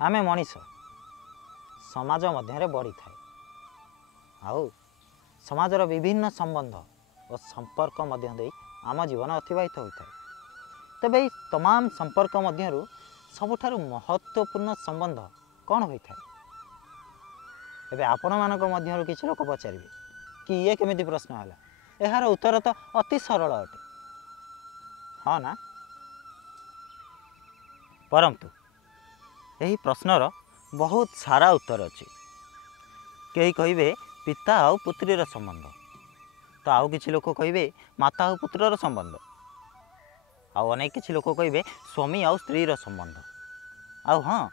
आमे मनीष समाज मध्य बढ़ी थाए आउ समाजर विभिन्न संबंध और संपर्क मध्य देई आम जीवन अतिबाहित होता है। तेबे एई तमाम संपर्क मध्यरु सबुठारु महत्वपूर्ण संबंध कौन होता है? एबे आपण मानक मध्यरु किछि लोक पचारिबे कि ये केमिति प्रश्न हला। एहार उत्तर तो अति सरल अटे, हाँ ना? परंतु यही प्रश्नर बहुत सारा उत्तर अच्छी। कई कहे पिता आउ पुत्रीर संबंध, तो आउ किछि लोक कहे माता आउ पुत्रर संबंध, आउ अनेक किछि लोक कहे स्वामी आउ स्त्रीर संबंध, आउ हाँ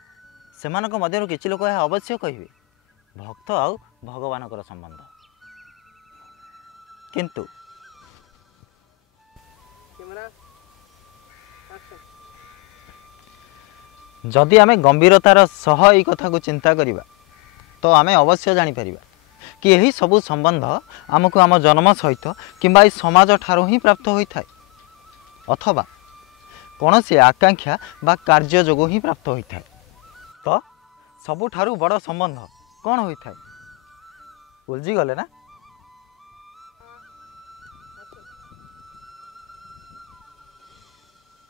सेमानक मध्यरु किछि लोक अवश्य कहे भक्त आउ भगवानकर संबंध। किंतु जदि आमे गंभीरतार सह एई कथा को चिंता करिबा तो आमे अवश्य जानि परिबा कि यही सबु संबंध आमको आम जन्म सहित किंबा ई समाज ठारो ही प्राप्त होइथाय अथवा कौनसी आकांक्षा बा कार्य जोगु ही प्राप्त होइथाय। तो सबु ठारू बड़ संबंध कौन होइथाय? उलझी गले ना?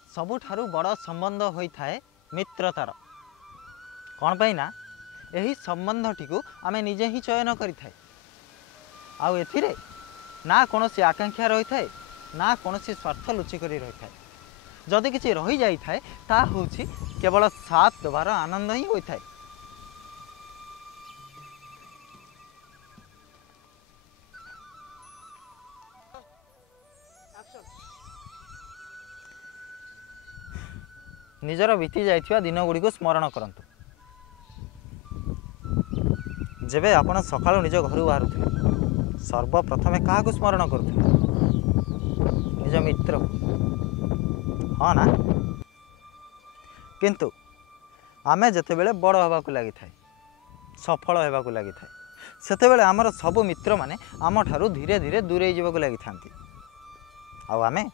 सबु ठारू बड़ संबंध होइथाय मित्रतार। कौन पाई ना यही संबंधटी को आमे निजे ही चयन करिथाय। आउ एथिरे ना कोनोसी आकांक्षा रही थाए ना कोनोसी स्वार्थ लुचि करी रही थाए। जदि किछि रही जाई थाए ता होछि केवल साथ देवार आनंद ही होई थाए। निजर बीती जाइथिबा दिन गुडी को स्मरण करंतु। जेबे आपण सकाळु निज घर बाहरुथिले सर्वप्रथमे क्या स्मरण करुथिले? निज मित्र, हाँ ना? किंतु आमे जेतेबेले बड़ होबाकु लागि थाए, सफल होबाकु लागि थाए, सेतेबेले आमर सब मित्र माने आम ठारू धीरे धीरे दूरे जीवाकु लागि थांती। आउ आमे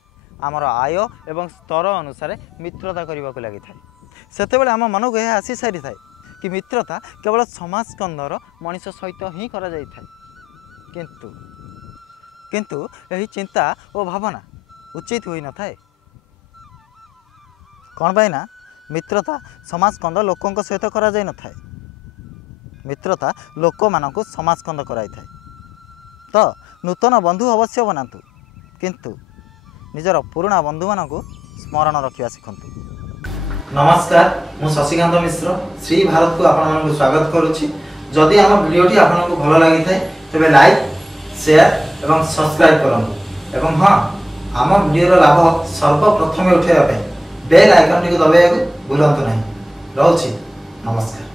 आमर आय एवं स्तर अनुसार मित्रता करबाकु लागि थाए। सेतेबेले आम मनकु यह आसी सारी थाए कि मित्रता केवल समाज स्कंदर मनीष सहित ही करा जाई थाए। किंतु यही चिंता और भावना उचित होई न थाए। कौन पाई ना मित्रता समाज स्कंद लोकों सहित करा जाई न थाए। मित्रता लोक मानकु समाज स्कंद कराई थाए। तो नूतन बंधु अवश्य बनातु, किंतु निजर पुराना बंधु मानकु स्मरण रखिया शिखंतु। नमस्कार, मु शशिकांत मिश्र श्री भारत को आपण मानकु स्वागत करूछि। जदि आम वीडियोटी आपनको भल लागि थाए तबे लाइक, शेयर एवं सब्सक्राइब करंतु। एवं हाँ, आम वीडियो लाभ सर्वप्रथमे उठाइबा बेल आइकन टी को दबाइବାକୁ भूलंतु नहीं। रहउछि, नमस्कार।